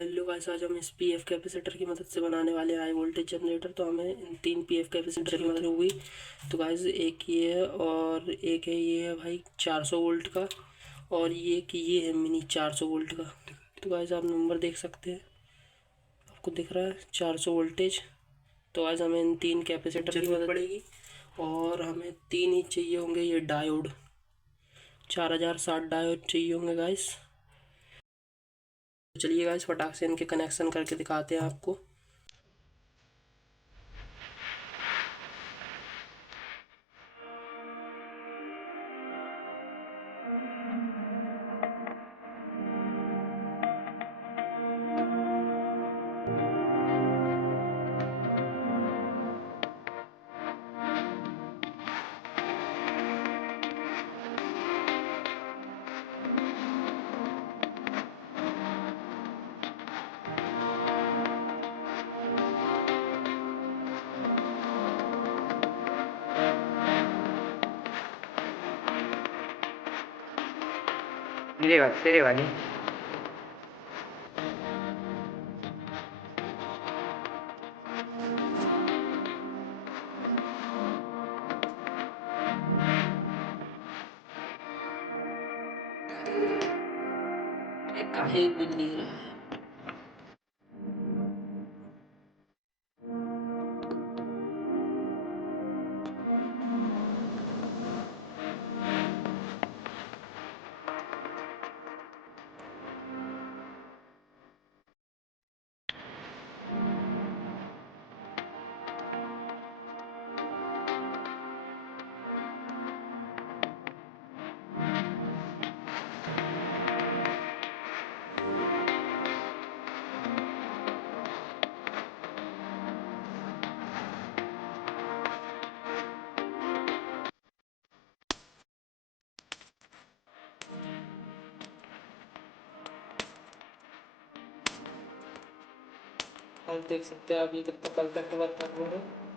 Hello guys, आज हम इस पीएफ कैपेसिटर की मदद से बनाने वाले हाई वोल्टेज जनरेटर। तो हमें इन 3 पीएफ कैपेसिटर की मदद होगी। तो गाइस एक ये है और एक है ये है भाई 400 वोल्ट का, और ये है मिनी 400 वोल्ट का। तो गाइस आप नंबर देख सकते हैं, आपको दिख रहा है 400 वोल्टेज। तो गाइस हमें इन 3 कैपेसिटर की मदद पड़ेगी, और हमें 3 ही चाहिए होंगे ये डायोड। 4060 डायोड चाहिए होंगे गाइस। चलिए गाइस फटाक से इनके कनेक्शन करके दिखाते हैं आपको। तेरे वाली काहे मिल नहीं रहा है। और देख सकते हैं आप ये कितना परफेक्ट वर्क कर रहे हैं।